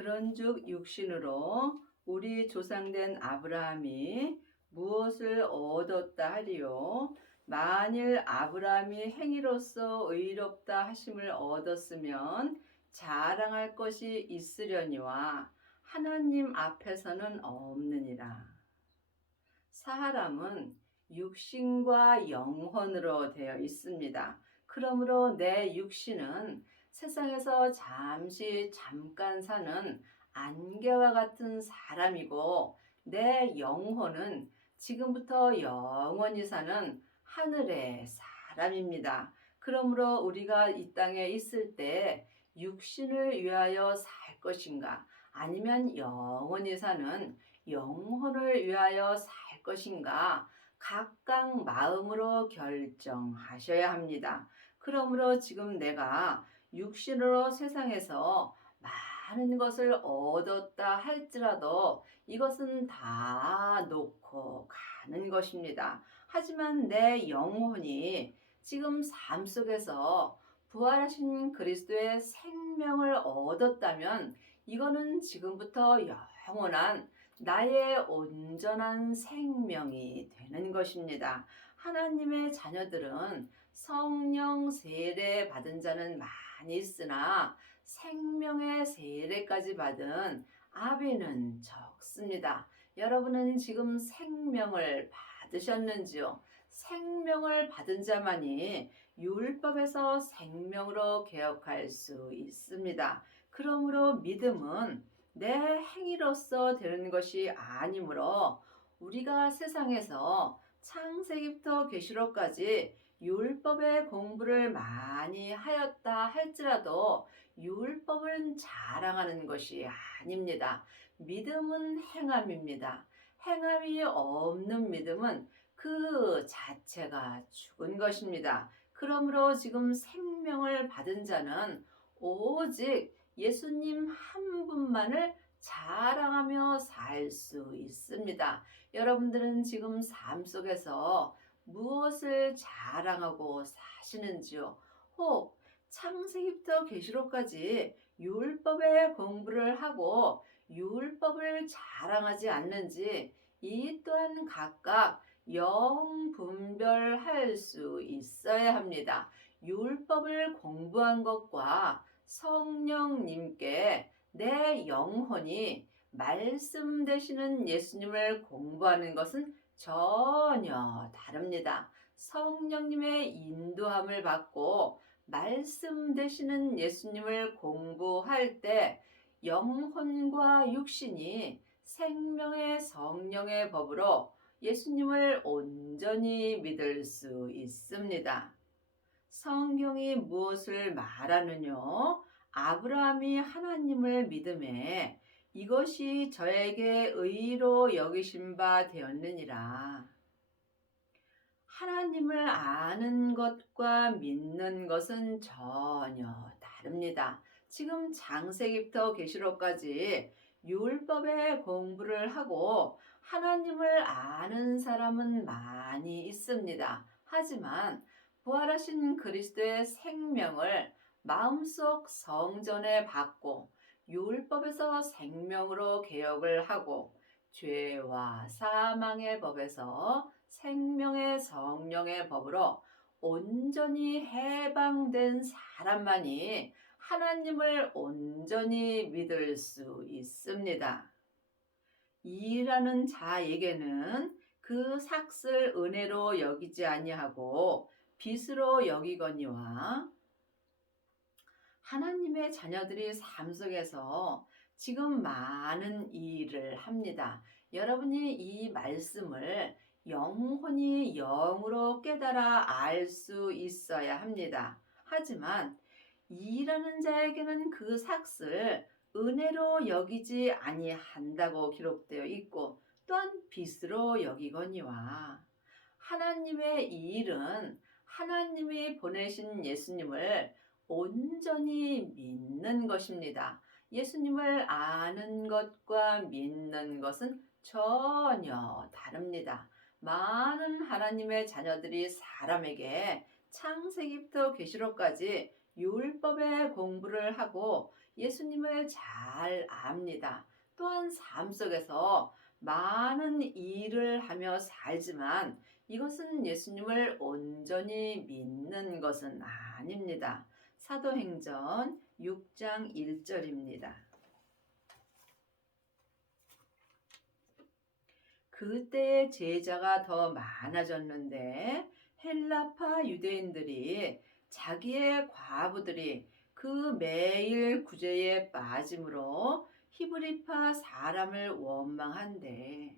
그런즉 육신으로 우리 조상된 아브라함이 무엇을 얻었다 하리요? 만일 아브라함이 행위로서 의롭다 하심을 얻었으면 자랑할 것이 있으려니와 하나님 앞에서는 없느니라. 사람은 육신과 영혼으로 되어 있습니다. 그러므로 내 육신은 세상에서 잠깐 사는 안개와 같은 사람이고, 내 영혼은 지금부터 영원히 사는 하늘의 사람입니다. 그러므로 우리가 이 땅에 있을 때 육신을 위하여 살 것인가, 아니면 영원히 사는 영혼을 위하여 살 것인가, 각각 마음으로 결정하셔야 합니다. 그러므로 지금 내가 육신으로 세상에서 많은 것을 얻었다 할지라도 이것은 다 놓고 가는 것입니다. 하지만 내 영혼이 지금 삶 속에서 부활하신 그리스도의 생명을 얻었다면 이거는 지금부터 영원한 나의 온전한 생명이 되는 것입니다. 하나님의 자녀들은 성령 세례 받은 자는 많이 있으나 생명의 세례까지 받은 아비는 적습니다. 여러분은 지금 생명을 받으셨는지요? 생명을 받은 자만이 율법에서 생명으로 개혁할 수 있습니다. 그러므로 믿음은 내 행위로서 되는 것이 아니므로 우리가 세상에서 창세기부터 계시록까지 율법의 공부를 많이 하였다 할지라도 율법은 자랑하는 것이 아닙니다. 믿음은 행함입니다. 행함이 없는 믿음은 그 자체가 죽은 것입니다. 그러므로 지금 생명을 받은 자는 오직 예수님 한 분만을 자랑하며 살 수 있습니다. 여러분들은 지금 삶 속에서 무엇을 자랑하고 사시는지요? 혹 창세기부터 계시록까지 율법의 공부를 하고 율법을 자랑하지 않는지 이 또한 각각 영분별할 수 있어야 합니다. 율법을 공부한 것과 성령님께 내 영혼이 말씀 되시는 예수님을 공부하는 것은 전혀 다릅니다. 성령님의 인도함을 받고 말씀 되시는 예수님을 공부할 때 영혼과 육신이 생명의 성령의 법으로 예수님을 온전히 믿을 수 있습니다. 성경이 무엇을 말하느뇨? 아브라함이 하나님을 믿음에 이것이 저에게 의로 여기신 바 되었느니라. 하나님을 아는 것과 믿는 것은 전혀 다릅니다. 지금 창세기부터 계시록까지 율법의 공부를 하고 하나님을 아는 사람은 많이 있습니다. 하지만 부활하신 그리스도의 생명을 마음속 성전에 받고 율법에서 생명으로 개혁을 하고 죄와 사망의 법에서 생명의 성령의 법으로 온전히 해방된 사람만이 하나님을 온전히 믿을 수 있습니다. 이라는 자에게는 그 삭을 은혜로 여기지 아니하고 빚으로 여기거니와, 하나님의 자녀들이 삶 속에서 지금 많은 일을 합니다. 여러분이 이 말씀을 영혼이 영으로 깨달아 알 수 있어야 합니다. 하지만 일하는 자에게는 그 삭을 은혜로 여기지 아니한다고 기록되어 있고 또한 빚으로 여기거니와, 하나님의 이 일은 하나님이 보내신 예수님을 온전히 믿는 것입니다. 예수님을 아는 것과 믿는 것은 전혀 다릅니다. 많은 하나님의 자녀들이 사람에게 창세기부터 계시록까지 율법의 공부를 하고 예수님을 잘 압니다. 또한 삶 속에서 많은 일을 하며 살지만 이것은 예수님을 온전히 믿는 것은 아닙니다. 사도행전 6장 1절입니다. 그때의 제자가 더 많아졌는데 헬라파 유대인들이 자기의 과부들이 그 매일 구제에 빠짐으로 히브리파 사람을 원망한대.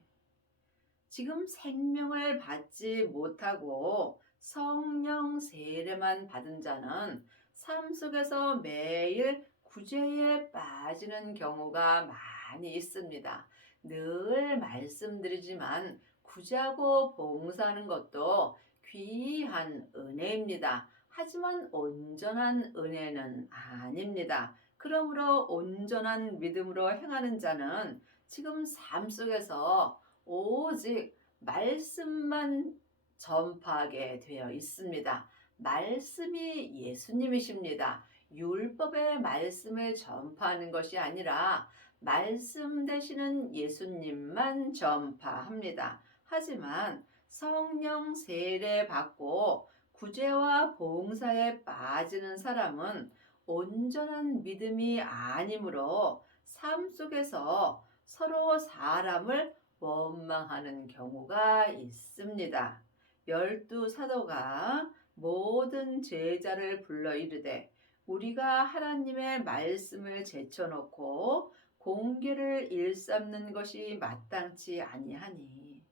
지금 생명을 받지 못하고 성령 세례만 받은 자는 삶 속에서 매일 구제에 빠지는 경우가 많이 있습니다. 늘 말씀드리지만 구제하고 봉사하는 것도 귀한 은혜입니다. 하지만 온전한 은혜는 아닙니다. 그러므로 온전한 믿음으로 행하는 자는 지금 삶 속에서 오직 말씀만 전파하게 되어 있습니다. 말씀이 예수님이십니다. 율법의 말씀을 전파하는 것이 아니라 말씀 되시는 예수님만 전파합니다. 하지만 성령 세례 받고 구제와 봉사에 빠지는 사람은 온전한 믿음이 아니므로 삶 속에서 서로 사람을 원망하는 경우가 있습니다. 12사도가 모든 제자를 불러 이르되 우리가 하나님의 말씀을 제쳐놓고 공계를 일삼는 것이 마땅치 아니하니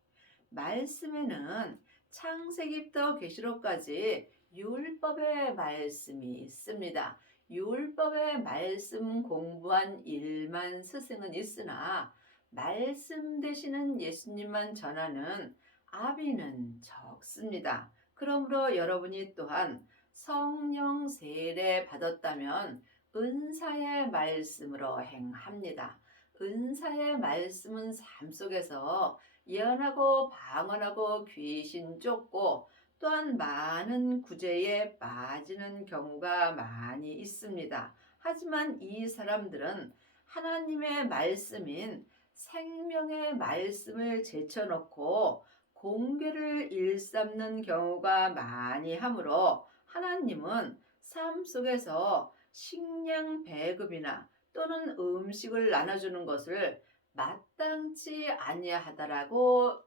말씀에는 창세기부터 계시록까지 율법의 말씀이 있습니다. 율법의 말씀 공부한 일만 스승은 있으나 말씀 되시는 예수님만 전하는 아비는 적습니다. 그러므로 여러분이 또한 성령 세례 받았다면 은사의 말씀으로 행합니다. 은사의 말씀은 삶 속에서 예언하고 방언하고 귀신 쫓고 또한 많은 구제에 빠지는 경우가 많이 있습니다. 하지만 이 사람들은 하나님의 말씀인 생명의 말씀을 제쳐놓고 공개를 일삼는 경우가 많이 하므로 하나님은 삶 속에서 식량 배급이나 또는 음식을 나눠주는 것을 마땅치 아니하다라고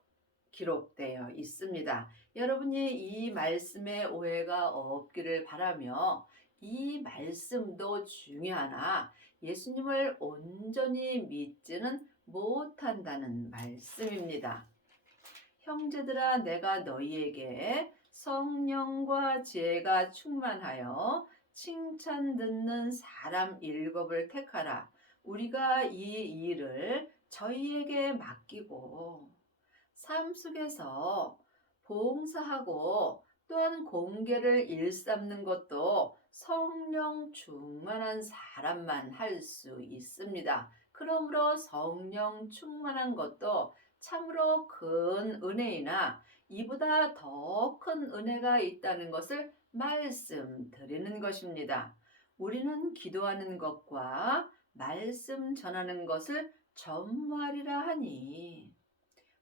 기록되어 있습니다. 여러분이 이 말씀에 오해가 없기를 바라며 이 말씀도 중요하나 예수님을 온전히 믿지는 못한다는 말씀입니다. 형제들아 내가 너희에게 성령과 지혜가 충만하여 칭찬 듣는 사람 7을 택하라. 우리가 이 일을 저희에게 맡기고 삶 속에서 봉사하고 또한 공계를 일삼는 것도 성령 충만한 사람만 할 수 있습니다. 그러므로 성령 충만한 것도 참으로 큰 은혜이나 이보다 더 큰 은혜가 있다는 것을 말씀드리는 것입니다. 우리는 기도하는 것과 말씀 전하는 것을 전무하리라 하니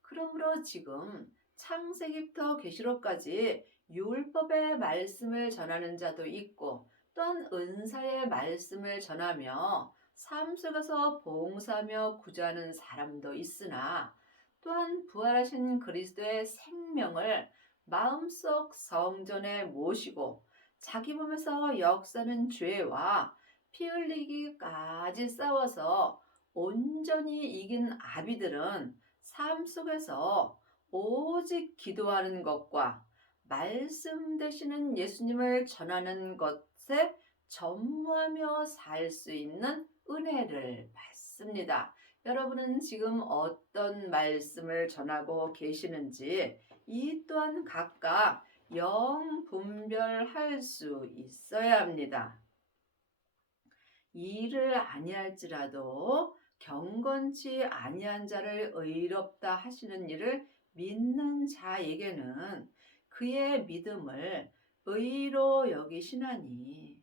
그러므로 지금 창세기부터 계시록까지 율법의 말씀을 전하는 자도 있고 또한 은사의 말씀을 전하며 삶 속에서 봉사하며 구제하는 사람도 있으나 또한 부활하신 그리스도의 생명을 마음속 성전에 모시고 자기 몸에서 역사는 죄와 피 흘리기까지 싸워서 온전히 이긴 아비들은 삶 속에서 오직 기도하는 것과 말씀 되시는 예수님을 전하는 것에 전무하며 살 수 있는 은혜를 받습니다. 여러분은 지금 어떤 말씀을 전하고 계시는지 이 또한 각각 영 분별할 수 있어야 합니다. 일을 아니할지라도 경건치 아니한 자를 의롭다 하시는 일을 믿는 자에게는 그의 믿음을 의로 여기시나니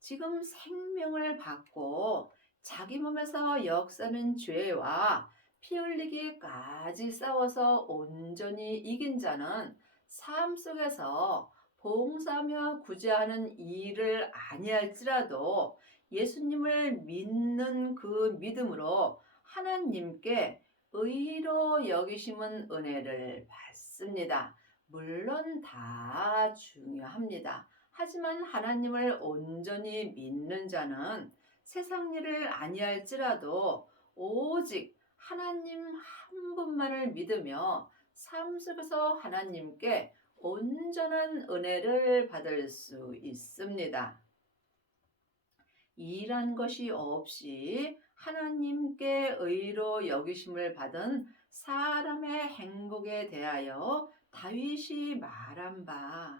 지금 생명을 받고 자기 몸에서 역사는 죄와 피 흘리기까지 싸워서 온전히 이긴 자는 삶 속에서 봉사하며 구제하는 일을 아니할지라도 예수님을 믿는 그 믿음으로 하나님께 의로 여기심은 은혜를 받습니다. 물론 다 중요합니다. 하지만 하나님을 온전히 믿는 자는 세상 일을 아니할지라도 오직 하나님 한 분만을 믿으며 삶 속에서 하나님께 온전한 은혜를 받을 수 있습니다. 일한 것이 없이 하나님께 의로 여기심을 받은 사람의 행복에 대하여 다윗이 말한 바,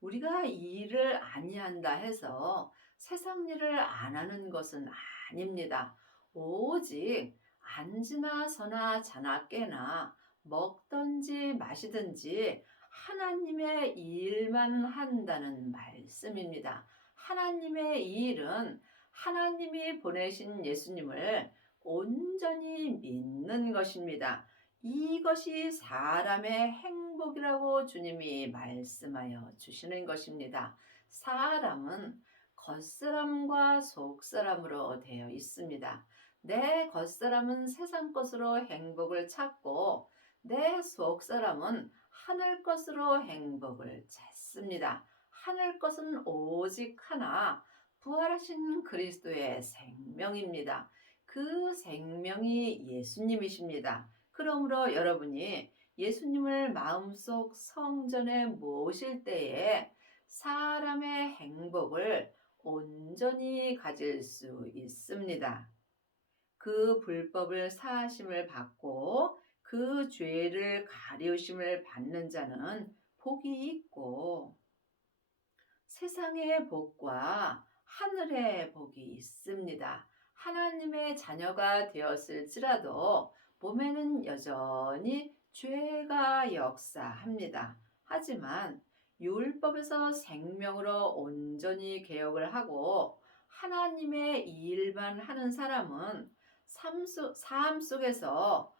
우리가 일을 아니한다 해서 세상 일을 안 하는 것은 아닙니다. 오직 앉으나 서나 자나 깨나 먹든지 마시든지 하나님의 일만 한다는 말씀입니다. 하나님의 일은 하나님이 보내신 예수님을 온전히 믿는 것입니다. 이것이 사람의 행복이라고 주님이 말씀하여 주시는 것입니다. 사람은 겉사람과 속사람으로 되어 있습니다. 내 겉사람은 세상 것으로 행복을 찾고 내 속사람은 하늘 것으로 행복을 찾습니다. 하늘 것은 오직 하나, 부활하신 그리스도의 생명입니다. 그 생명이 예수님이십니다. 그러므로 여러분이 예수님을 마음속 성전에 모실 때에 사람의 행복을 온전히 가질 수 있습니다. 그 불법을 사하심을 받고 그 죄를 가리우심을 받는 자는 복이 있고 세상의 복과 하늘의 복이 있습니다. 하나님의 자녀가 되었을지라도 몸에는 여전히 죄가 역사합니다. 하지만 율법에서 생명으로 온전히 개혁을 하고 하나님의 일만 하는 사람은 삶 속에서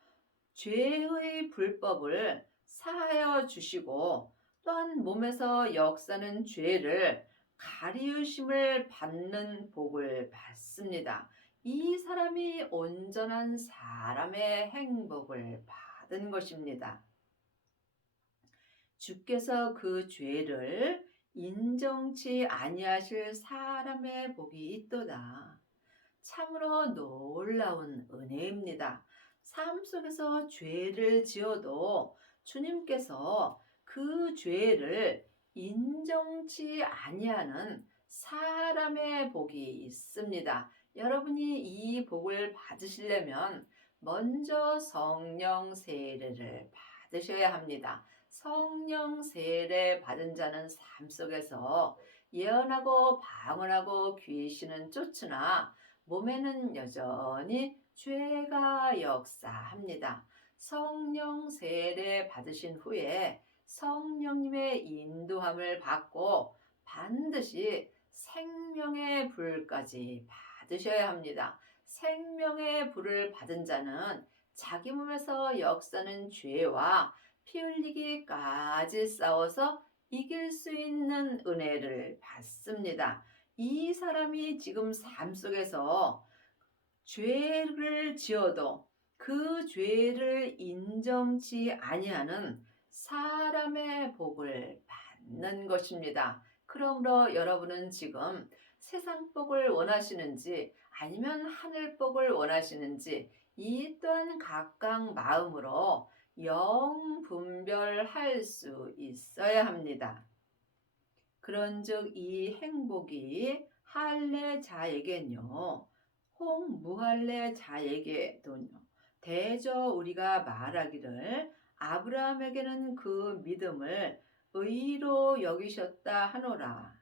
죄의 불법을 사하여 주시고 또한 몸에서 역사는 죄를 가리우심을 받는 복을 받습니다. 이 사람이 온전한 사람의 행복을 받은 것입니다. 주께서 그 죄를 인정치 아니하실 사람의 복이 있도다. 참으로 놀라운 은혜입니다. 삶 속에서 죄를 지어도 주님께서 그 죄를 인정치 아니하는 사람의 복이 있습니다. 여러분이 이 복을 받으시려면 먼저 성령 세례를 받으셔야 합니다. 성령 세례 받은 자는 삶 속에서 예언하고 방언하고 귀신은 쫓으나 몸에는 여전히 죄가 역사합니다. 성령 세례 받으신 후에 성령님의 인도함을 받고 반드시 생명의 불까지 받으셔야 합니다. 생명의 불을 받은 자는 자기 몸에서 역사는 죄와 피 흘리기까지 싸워서 이길 수 있는 은혜를 받습니다. 이 사람이 지금 삶 속에서 죄를 지어도 그 죄를 인정치 아니하는 사람의 복을 받는 것입니다. 그러므로 여러분은 지금 세상 복을 원하시는지 아니면 하늘 복을 원하시는지 이 또한 각각 마음으로 영 분별할 수 있어야 합니다. 그런즉 이 행복이 할례 자에겐요 혹 무할례 자에게도요 대저 우리가 말하기를 아브라함에게는 그 믿음을 의로 여기셨다 하노라.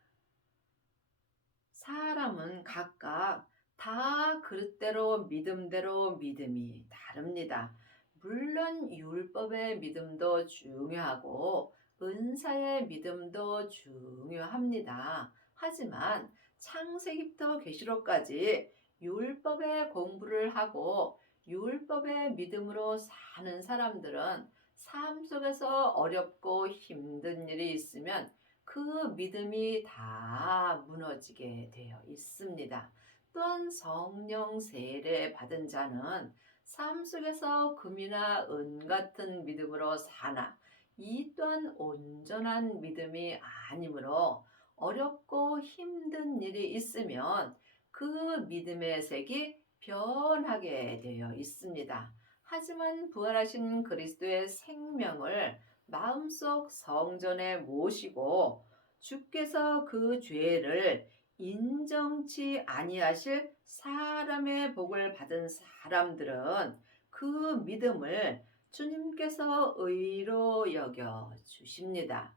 사람은 각각 다 그릇대로 믿음대로 믿음이 다릅니다. 물론 율법의 믿음도 중요하고 은사의 믿음도 중요합니다. 하지만 창세기부터 계시록까지 율법의 공부를 하고 율법의 믿음으로 사는 사람들은 삶 속에서 어렵고 힘든 일이 있으면 그 믿음이 다 무너지게 되어 있습니다. 또한 성령 세례 받은 자는 삶 속에서 금이나 은 같은 믿음으로 사나 이 또한 온전한 믿음이 아니므로 어렵고 힘든 일이 있으면 그 믿음의 색이 변하게 되어 있습니다. 하지만 부활하신 그리스도의 생명을 마음속 성전에 모시고 주께서 그 죄를 인정치 아니하실 사람의 복을 받은 사람들은 그 믿음을 주님께서 의로 여겨 주십니다.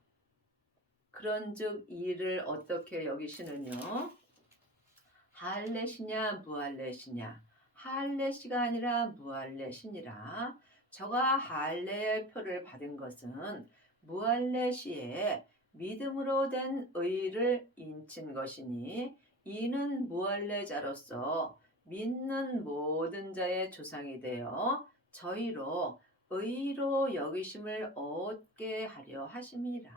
그런즉 이 일을 어떻게 여기시느뇨? 할례시냐 무할례시냐? 할례시가 아니라 무할례시니라. 저가 할례의 표를 받은 것은 무할례시에 믿음으로 된 의를 인친 것이니 이는 무할례자로서 믿는 모든 자의 조상이 되어 저희로 의로 여기심을 얻게 하려 하심이라.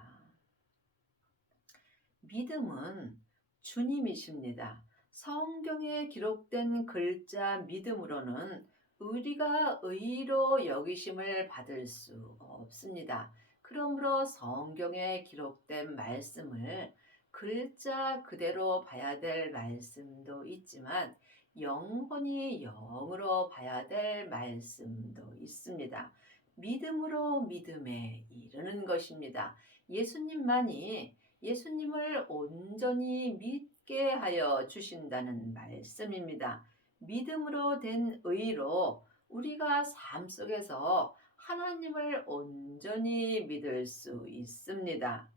믿음은 주님이십니다. 성경에 기록된 글자 믿음으로는 우리가 의로 여기심을 받을 수 없습니다. 그러므로 성경에 기록된 말씀을 글자 그대로 봐야 될 말씀도 있지만 영혼이 영으로 봐야 될 말씀도 있습니다. 믿음으로 믿음에 이르는 것입니다. 예수님을 온전히 믿게 하여 주신다는 말씀입니다. 믿음으로 된 의로 우리가 삶 속에서 하나님을 온전히 믿을 수 있습니다.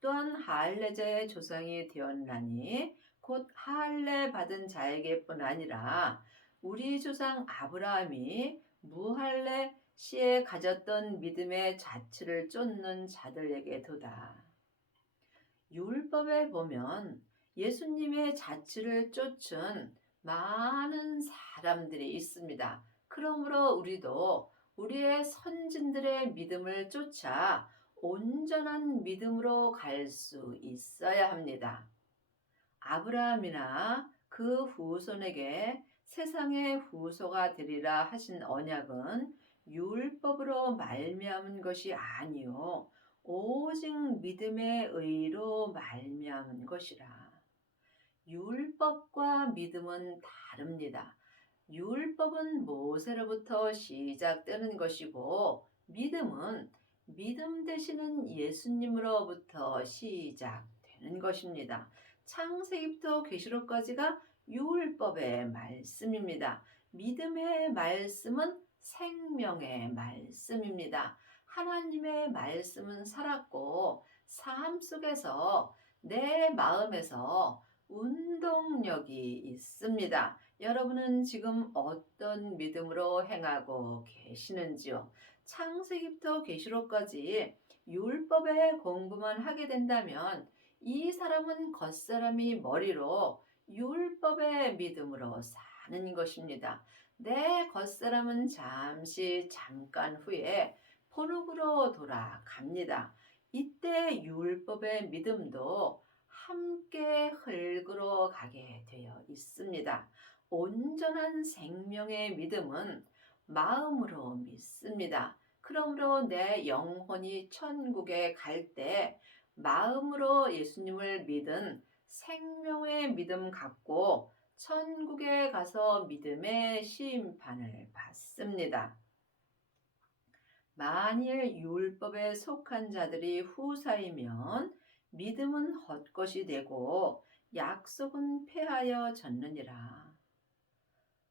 또한 할례자의 조상이 되었나니 곧 할례 받은 자에게뿐 아니라 우리 조상 아브라함이 무할례 시에 가졌던 믿음의 자취를 쫓는 자들에게도다. 율법에 보면 예수님의 자취를 쫓은 많은 사람들이 있습니다. 그러므로 우리도 우리의 선진들의 믿음을 쫓아 온전한 믿음으로 갈 수 있어야 합니다. 아브라함이나 그 후손에게 세상의 후소가 되리라 하신 언약은 율법으로 말미암은 것이 아니요 오직 믿음의 의로 말미암은 것이라. 율법과 믿음은 다릅니다. 율법은 모세로부터 시작되는 것이고 믿음은 믿음 되시는 예수님으로부터 시작되는 것입니다. 창세기부터 계시록까지가 율법의 말씀입니다. 믿음의 말씀은 생명의 말씀입니다. 하나님의 말씀은 살았고 삶 속에서 내 마음에서 운동력이 있습니다. 여러분은 지금 어떤 믿음으로 행하고 계시는지요? 창세기부터 계시록까지 율법의 공부만 하게 된다면 이 사람은 겉사람이 머리로 율법의 믿음으로 사는 것입니다. 내 겉사람은 잠깐 후에 본국으로 돌아갑니다. 이때 율법의 믿음도 함께 흙으로 가게 되어 있습니다. 온전한 생명의 믿음은 마음으로 믿습니다. 그러므로 내 영혼이 천국에 갈 때 마음으로 예수님을 믿은 생명의 믿음 갖고 천국에 가서 믿음의 심판을 받습니다. 만일 율법에 속한 자들이 후사이면 믿음은 헛것이 되고 약속은 폐하여 졌느니라.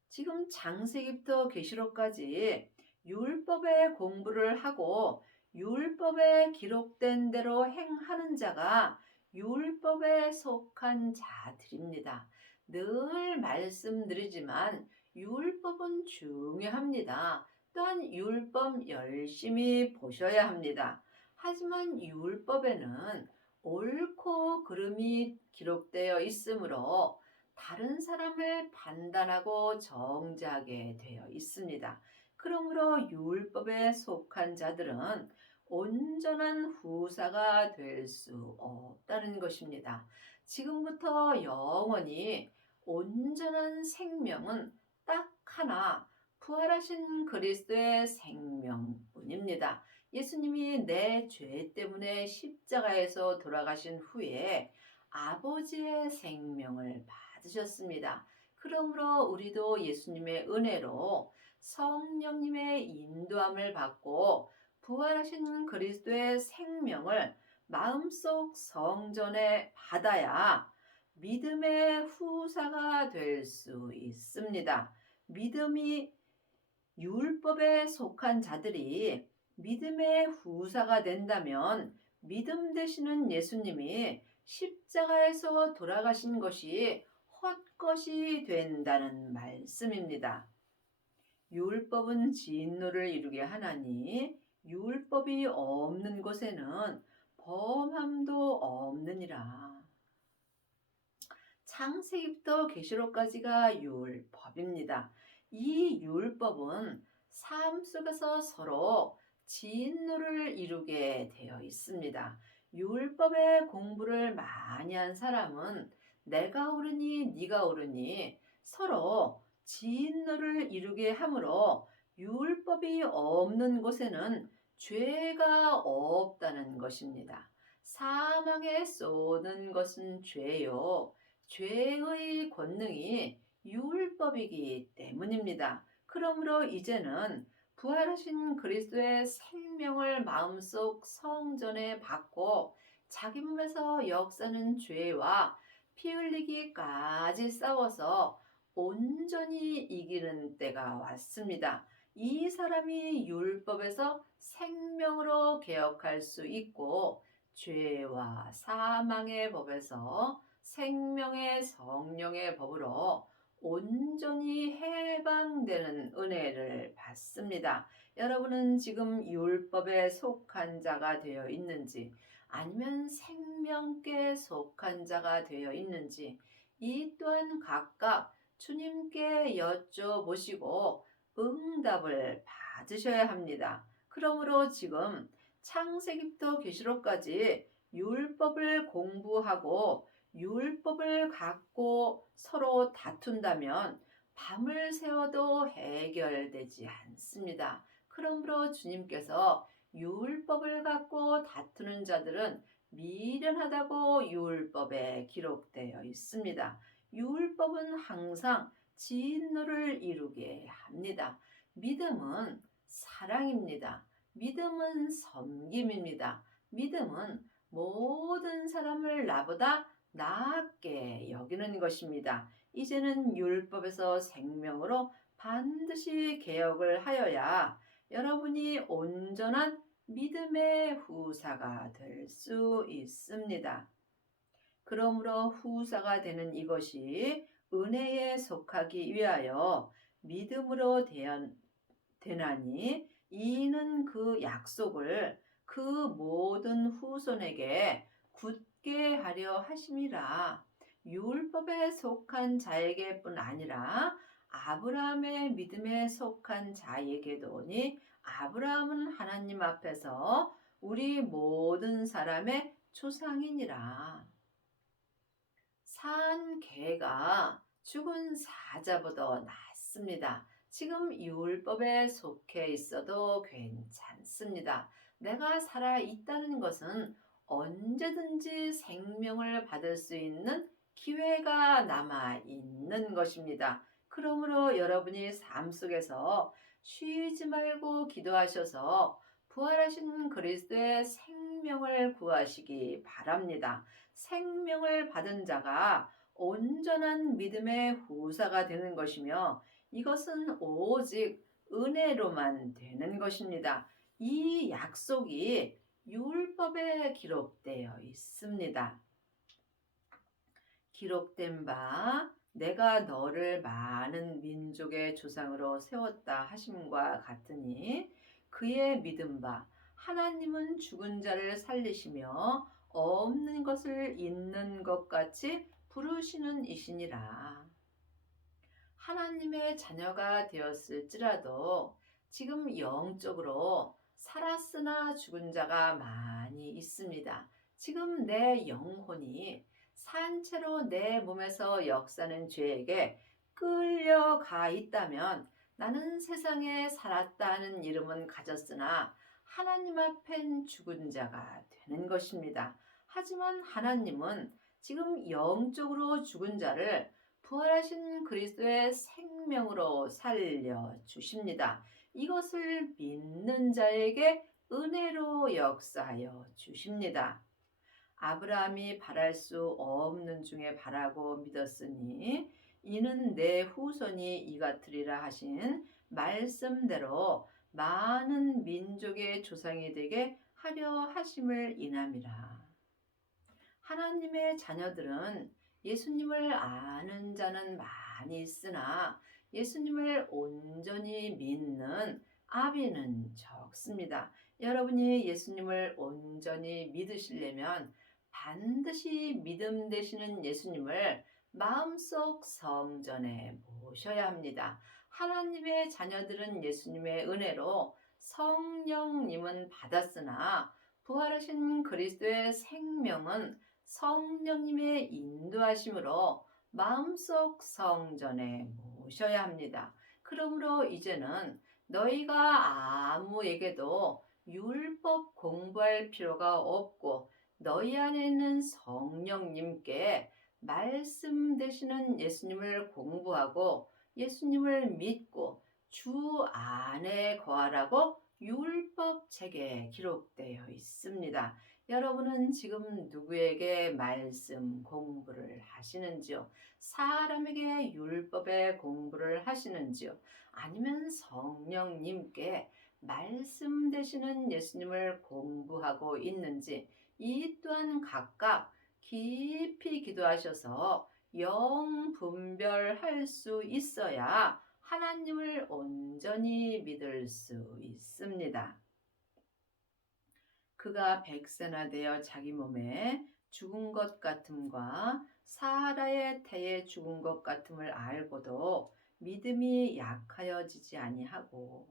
지금 창세기부터 계시록까지 율법의 공부를 하고 율법에 기록된 대로 행하는 자가 율법에 속한 자들입니다. 늘 말씀드리지만 율법은 중요합니다. 또한 율법 열심히 보셔야 합니다. 하지만 율법에는 옳고 그름이 기록되어 있으므로 다른 사람을 판단하고 정죄하게 되어 있습니다. 그러므로 율법에 속한 자들은 온전한 후사가 될 수 없다는 것입니다. 지금부터 영원히 온전한 생명은 딱 하나, 부활하신 그리스도의 생명뿐입니다. 예수님이 내 죄 때문에 십자가에서 돌아가신 후에 아버지의 생명을 받으셨습니다. 그러므로 우리도 예수님의 은혜로 성령님의 인도함을 받고 부활하신 그리스도의 생명을 마음속 성전에 받아야 믿음의 후사가 될 수 있습니다. 믿음이 율법에 속한 자들이 믿음의 후사가 된다면 믿음 되시는 예수님이 십자가에서 돌아가신 것이 헛것이 된다는 말씀입니다. 율법은 진노를 이루게 하나니 율법이 없는 곳에는 범함도 없느니라. 창세기부터 계시록까지가 율법입니다. 이 율법은 삶 속에서 서로 진노를 이루게 되어 있습니다. 율법의 공부를 많이 한 사람은 내가 옳으니 네가 옳으니 서로 진노를 이루게 하므로 율법이 없는 곳에는 죄가 없다는 것입니다. 사망에 쏟는 것은 죄요. 죄의 권능이 율법이기 때문입니다. 그러므로 이제는 부활하신 그리스도의 생명을 마음속 성전에 받고 자기 몸에서 역사는 죄와 피 흘리기까지 싸워서 온전히 이기는 때가 왔습니다. 이 사람이 율법에서 생명으로 개혁할 수 있고 죄와 사망의 법에서 생명의 성령의 법으로 온전히 해방되는 은혜를 받습니다. 여러분은 지금 율법에 속한 자가 되어 있는지 아니면 생명께 속한 자가 되어 있는지 이 또한 각각 주님께 여쭤보시고 응답을 받으셔야 합니다. 그러므로 지금 창세기부터 계시록까지 율법을 공부하고 율법을 갖고 서로 다툰다면 밤을 새워도 해결되지 않습니다. 그러므로 주님께서 율법을 갖고 다투는 자들은 미련하다고 율법에 기록되어 있습니다. 율법은 항상 진노를 이루게 합니다. 믿음은 사랑입니다. 믿음은 섬김입니다. 믿음은 모든 사람을 나보다 낫게 여기는 것입니다. 이제는 율법에서 생명으로 반드시 개혁을 하여야 여러분이 온전한 믿음의 후사가 될 수 있습니다. 그러므로 후사가 되는 이것이 은혜에 속하기 위하여 믿음으로 되나니 이는 그 약속을 그 모든 후손에게 굳게 하려 하심이라. 율법에 속한 자에게뿐 아니라 아브라함의 믿음에 속한 자에게도니 아브라함은 하나님 앞에서 우리 모든 사람의 조상이니라. 산 개가 죽은 사자보다 낫습니다. 지금 율법에 속해 있어도 괜찮습니다. 내가 살아 있다는 것은 언제든지 생명을 받을 수 있는 기회가 남아 있는 것입니다. 그러므로 여러분이 삶 속에서 쉬지 말고 기도하셔서 부활하신 그리스도의 생명을 구하시기 바랍니다. 생명을 받은 자가 온전한 믿음의 후사가 되는 것이며 이것은 오직 은혜로만 되는 것입니다. 이 약속이 율법에 기록되어 있습니다. 기록된 바 내가 너를 많은 민족의 조상으로 세웠다 하심과 같으니 그의 믿은 바 하나님은 죽은 자를 살리시며 없는 것을 있는 것 같이 부르시는 이시니라. 하나님의 자녀가 되었을지라도 지금 영적으로 살았으나 죽은 자가 많이 있습니다. 지금 내 영혼이 산채로 내 몸에서 역사는 죄에게 끌려가 있다면 나는 세상에 살았다는 이름은 가졌으나 하나님 앞엔 죽은 자가 되는 것입니다. 하지만 하나님은 지금 영적으로 죽은 자를 부활하신 그리스도의 생명으로 살려 주십니다. 이것을 믿는 자에게 은혜로 역사하여 주십니다. 아브라함이 바랄 수 없는 중에 바라고 믿었으니 이는 내 후손이 이같으리라 하신 말씀대로 많은 민족의 조상이 되게 하려 하심을 인함이라. 하나님의 자녀들은 예수님을 아는 자는 많이 있으나 예수님을 온전히 믿는 아비는 적습니다. 여러분이 예수님을 온전히 믿으시려면 반드시 믿음 되시는 예수님을 마음속 성전에 모셔야 합니다. 하나님의 자녀들은 예수님의 은혜로 성령님은 받았으나 부활하신 그리스도의 생명은 성령님의 인도하심으로 마음속 성전에 모셔야 합니다. 그러므로 이제는 너희가 아무에게도 율법 공부할 필요가 없고 너희 안에 있는 성령님께 말씀 되시는 예수님을 공부하고 예수님을 믿고 주 안에 거하라고 율법책에 기록되어 있습니다. 여러분은 지금 누구에게 말씀 공부를 하시는지요? 사람에게 율법의 공부를 하시는지요? 아니면 성령님께 말씀 되시는 예수님을 공부하고 있는지 이 또한 각각 깊이 기도하셔서 영 분별할 수 있어야 하나님을 온전히 믿을 수 있습니다. 그가 100세나 되어 자기 몸에 죽은 것 같음과 사라의 태에 죽은 것 같음을 알고도 믿음이 약하여지지 아니하고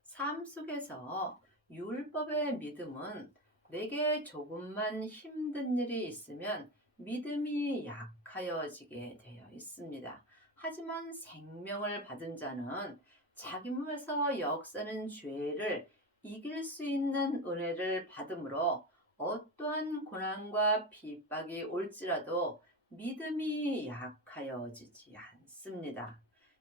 삶 속에서 율법의 믿음은 내게 조금만 힘든 일이 있으면 믿음이 약하여지게 되어 있습니다. 하지만 생명을 받은 자는 자기 몸에서 역사는 죄를 이길 수 있는 은혜를 받음으로 어떠한 고난과 핍박이 올지라도 믿음이 약하여지지 않습니다.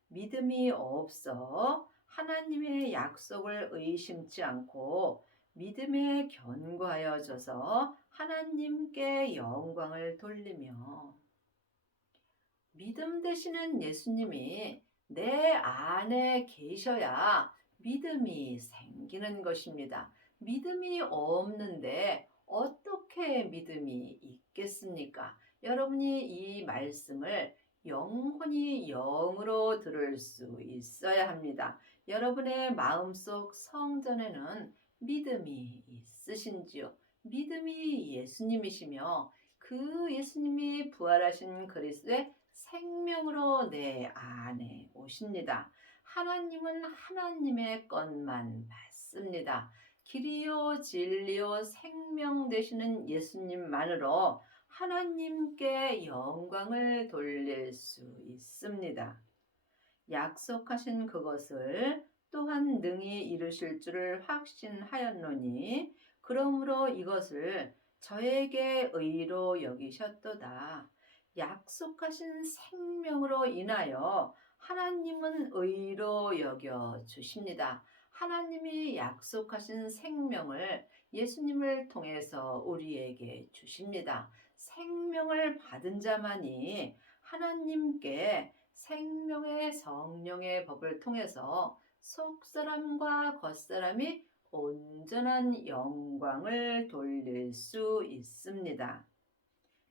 믿음이 없어 하나님의 약속을 의심치 않고 믿음에 견고하여져서 하나님께 영광을 돌리며 믿음 되시는 예수님이 내 안에 계셔야 믿음이 생기는 것입니다. 믿음이 없는데 어떻게 믿음이 있겠습니까? 여러분이 이 말씀을 영혼이 영으로 들을 수 있어야 합니다. 여러분의 마음속 성전에는 믿음이 있으신지요? 믿음이 예수님이시며 그 예수님이 부활하신 그리스도의 생명으로 내 안에 오십니다. 하나님은 하나님의 것만 받습니다. 길이요 진리요 생명 되시는 예수님만으로 하나님께 영광을 돌릴 수 있습니다. 약속하신 그것을 또한 능히 이루실 줄을 확신하였노니 그러므로 이것을 저에게 의로 여기셨도다. 약속하신 생명으로 인하여 하나님은 의로 여겨 주십니다. 하나님이 약속하신 생명을 예수님을 통해서 우리에게 주십니다. 생명을 받은 자만이 하나님께 생명의 성령의 법을 통해서 속사람과 겉사람이 온전한 영광을 돌릴 수 있습니다.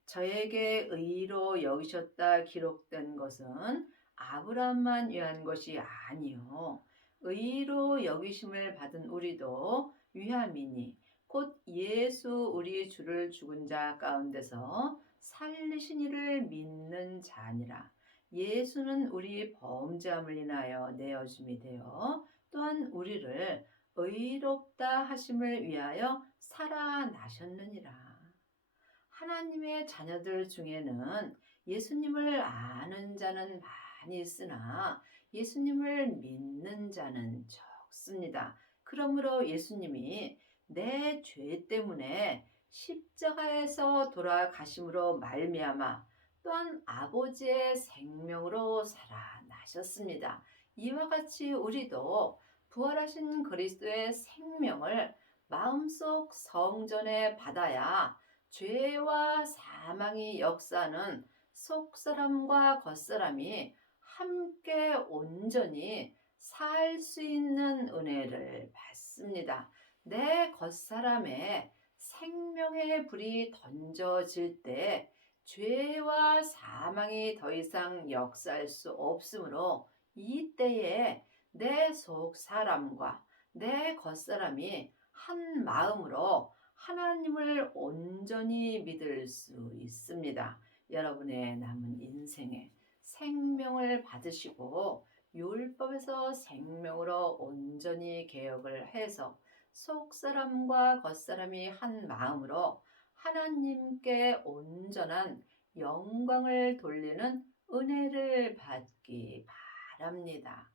저에게 의로 여기셨다 기록된 것은 아브라함만 위한 것이 아니요 의로 여기심을 받은 우리도 위함이니 곧 예수 우리 주를 죽은 자 가운데서 살리신 이를 믿는 자니라. 예수는 우리 범죄함을 인하여 내어줌이 되어 또한 우리를 의롭다 하심을 위하여 살아나셨느니라. 하나님의 자녀들 중에는 예수님을 아는 자는 많이 있으나 예수님을 믿는 자는 적습니다. 그러므로 예수님이 내 죄 때문에 십자가에서 돌아가심으로 말미암아 또한 아버지의 생명으로 살아나셨습니다. 이와 같이 우리도 부활하신 그리스도의 생명을 마음속 성전에 받아야 죄와 사망이 역사하는 속사람과 겉사람이 함께 온전히 살 수 있는 은혜를 받습니다. 내 겉사람에 생명의 불이 던져질 때 죄와 사망이 더 이상 역사할 수 없으므로 이때에 내 속사람과 내 겉사람이 한 마음으로 하나님을 온전히 믿을 수 있습니다. 여러분의 남은 인생에 생명을 받으시고 율법에서 생명으로 온전히 개혁을 해서 속사람과 겉사람이 한 마음으로 하나님께 온전한 영광을 돌리는 은혜를 받기 바랍니다.